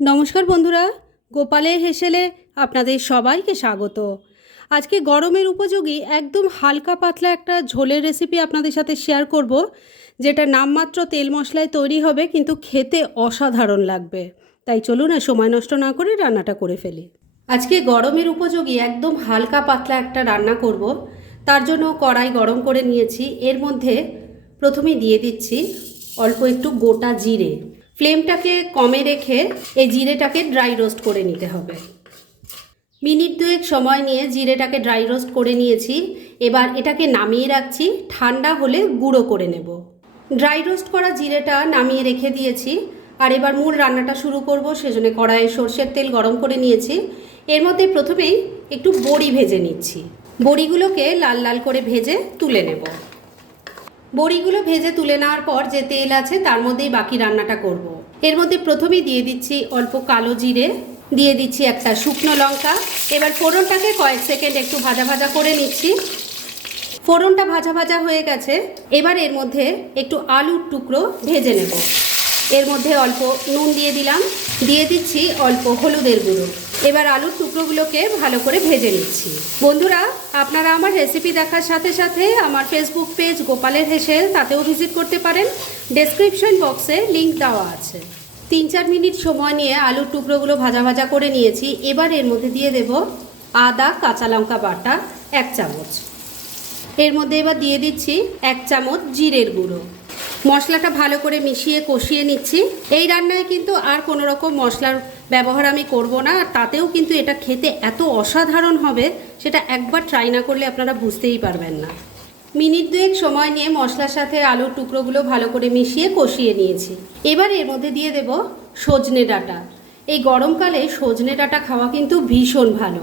নমস্কার বন্ধুরা, গোপালের হেসেলে আপনাদের সবাইকে স্বাগত। আজকে গরমের উপযোগী একদম হালকা পাতলা একটা ঝোলের রেসিপি আপনাদের সাথে শেয়ার করব, যেটা নামমাত্র তেল মশলায় তৈরি হবে, কিন্তু খেতে অসাধারণ লাগবে। তাই চলুন আর সময় নষ্ট না করে রান্নাটা করে ফেলি। আজকে গরমের উপযোগী একদম হালকা পাতলা একটা রান্না করব। তার জন্য কড়াই গরম করে নিয়েছি। এর মধ্যে প্রথমে দিয়ে দিচ্ছি অল্প একটু গোটা জিরে। ফ্লেমটাকে কমে রেখে এই জিরেটাকে ড্রাই রোস্ট করে নিতে হবে। মিনিট দুয়েক সময় নিয়ে জিরেটাকে ড্রাই রোস্ট করে নিয়েছি। এবার এটাকে নামিয়ে রাখছি, ঠান্ডা হলে গুঁড়ো করে নেব। ড্রাই রোস্ট করা জিরেটা নামিয়ে রেখে দিয়েছি। আর এবার মূল রান্নাটা শুরু করব, সেজন্য কড়াইয়ে সর্ষের তেল গরম করে নিয়েছি। এর মধ্যে প্রথমেই একটু বড়ি ভেজে নিচ্ছি। বড়িগুলোকে লাল লাল করে ভেজে তুলে নেব। বড়িগুলো ভেজে তুলে নেওয়ার পর যে তেল আছে তার মধ্যেই বাকি রান্নাটা করব। এর মধ্যে প্রথমেই দিয়ে দিচ্ছি অল্প কালো জিরে, দিয়ে দিচ্ছি একটা শুকনো লঙ্কা। এবার ফোড়নটাকে কয়েক সেকেন্ড একটু ভাজা ভাজা করে নিচ্ছি। ফোড়নটা ভাজা ভাজা হয়ে গেছে। এবার এর মধ্যে একটু আলুর টুকরো ভেজে নেব। এর মধ্যে অল্প নুন দিয়ে দিলাম। দিয়ে দিচ্ছি অল্প হলুদের গুঁড়ো। এবার আলুর টুকরোগুলোকে ভালো করে ভেজে নিচ্ছি। বন্ধুরা, আপনারা আমার রেসিপি দেখার সাথে সাথে আমার ফেসবুক পেজ গোপালের হেসেল তাতেও ভিজিট করতে পারেন। ডেসক্রিপশন বক্সে লিংক দেওয়া আছে। তিন চার মিনিট সময় নিয়ে আলুর টুকরোগুলো ভাজা ভাজা করে নিয়েছি। এবার এর মধ্যে দিয়ে দেব আদা, কাঁচা লঙ্কা বাটা, এক চামচ। এর মধ্যে এবার দিয়ে দিচ্ছি এক চামচ জিরের গুঁড়ো। মশলাটা ভালো করে মিশিয়ে কষিয়ে নিচ্ছি। এই রান্নায় কিন্তু আর কোনো রকম মশলার ব্যবহার আমি করব না, আর তাতেও কিন্তু এটা খেতে এত অসাধারণ হবে, সেটা একবার ট্রাই না করলে আপনারা বুঝতেই পারবেন না। মিনিট দুয়েক সময় নিয়ে মশলার সাথে আলুর টুকরোগুলো ভালো করে মিশিয়ে কষিয়ে নিয়েছি। এবার এর মধ্যে দিয়ে দেব সজনে ডাঁটা। এই গরমকালে সজনে ডাঁটা খাওয়া কিন্তু ভীষণ ভালো।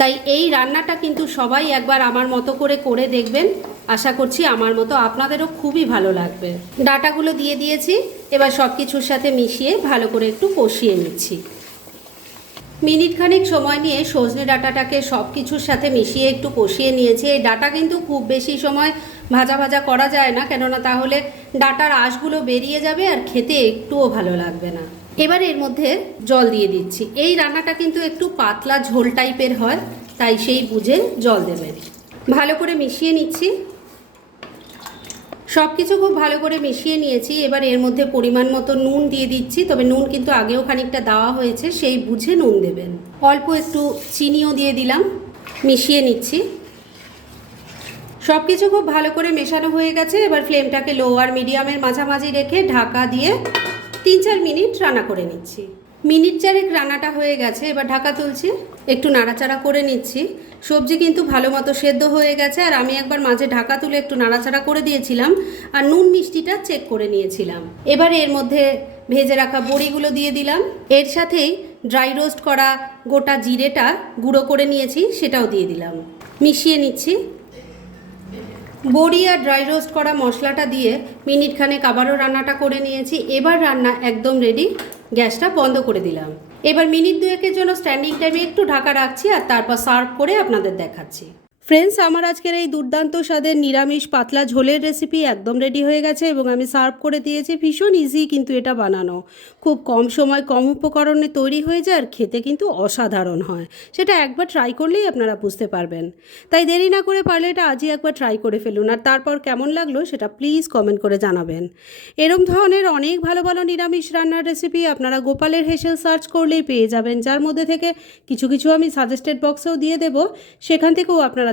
তাই এই রান্নাটা কিন্তু সবাই একবার আমার মতো করে করে দেখবেন। আশা করছি আমার মতো আপনাদেরও খুবই ভালো লাগবে। ডাটাগুলো দিয়ে দিয়েছি, এবার সব কিছুর সাথে মিশিয়ে ভালো করে একটু কষিয়ে নিচ্ছি। মিনিট খানিক সময় নিয়ে সজনে ডাটাটাকে সব কিছুর সাথে মিশিয়ে একটু কষিয়ে নিয়েছি। এই ডাটা কিন্তু খুব বেশি সময় ভাজা ভাজা করা যায় না, কেননা তাহলে ডাটার আঁশগুলো বেরিয়ে যাবে আর খেতে একটুও ভালো লাগবে না। এবার এর মধ্যে জল দিয়ে দিচ্ছি। এই রান্নাটা কিন্তু একটু পাতলা ঝোল টাইপের হয়, তাই সেই বুঝে জল দেবেন। ভালো করে মিশিয়ে নিচ্ছি। সব কিছু খুব ভালো করে মিশিয়ে নিয়েছি। এবার এর মধ্যে পরিমাণ মতো নুন দিয়ে দিচ্ছি, তবে নুন কিন্তু আগেও খানিকটা দেওয়া হয়েছে, সেই বুঝে নুন দেবেন। অল্প একটু চিনিও দিয়ে দিলাম, মিশিয়ে নিচ্ছি। সব কিছু খুব ভালো করে মেশানো হয়ে গেছে, এবার ফ্লেমটাকে লো আর মিডিয়ামের মাঝামাঝি রেখে ঢাকা দিয়ে তিন চার মিনিট রান্না করে নিচ্ছি। মিনিট চারেক রান্নাটা হয়ে গেছে, এবার ঢাকা তুলছি। একটু নাড়াচাড়া করে নিচ্ছি। সবজি কিন্তু ভালো মতো সেদ্ধ হয়ে গেছে, আর আমি একবার মাঝে ঢাকা তুলে একটু নাড়াচাড়া করে দিয়েছিলাম, আর নুন মিষ্টিটা চেক করে নিয়েছিলাম। এবার এর মধ্যে ভেজে রাখা বড়িগুলো দিয়ে দিলাম। এর সাথেই ড্রাই রোস্ট করা গোটা জিরেটা গুঁড়ো করে নিয়েছি, সেটাও দিয়ে দিলাম। মিশিয়ে নিচ্ছি। বড়ি আর ড্রাই রোস্ট করা মশলাটা দিয়ে মিনিট খানেক আবারও রান্নাটা করে নিয়েছি। এবার রান্না একদম রেডি গ্যাসটা বন্ধ করে দিলাম। এবার মিনিট দুয়েকের জন্য স্ট্যান্ডিং টাইমে একটু ঢাকা রাখছি আর তারপর সার্ভ করে আপনাদের দেখাচ্ছি। ফ্রেন্ডস আমার আজকের এই দুর্দান্ত স্বাদের নিরামিষ পাতলা ঝোলের রেসিপি একদম রেডি হয়ে গেছে এবং আমি সার্ভ করে দিয়েছি ভীষণ ইজি কিন্তু এটা বানানো। খুব কম সময়, কম উপকরণে তৈরি হয়ে যায় আর খেতে কিন্তু অসাধারণ হয়। সেটা একবার ট্রাই করলেই আপনারা বুঝতে পারবেন। তাই দেরি না করে পারলে এটা আজই একবার ট্রাই করে ফেলুন। আর তারপর কেমন লাগল সেটা প্লিজ কমেন্ট করে জানাবেন। এরম ধরনের অনেক ভালো ভালো নিরামিষ রান্নার রেসিপি আপনারা গোপালের হেসেল সার্চ করলেই পেয়ে যাবেন। যার মধ্যে থেকে কিছু কিছু আমি সাজেস্টেড বক্সেও দিয়ে দেব। সেখান থেকেও আপনারা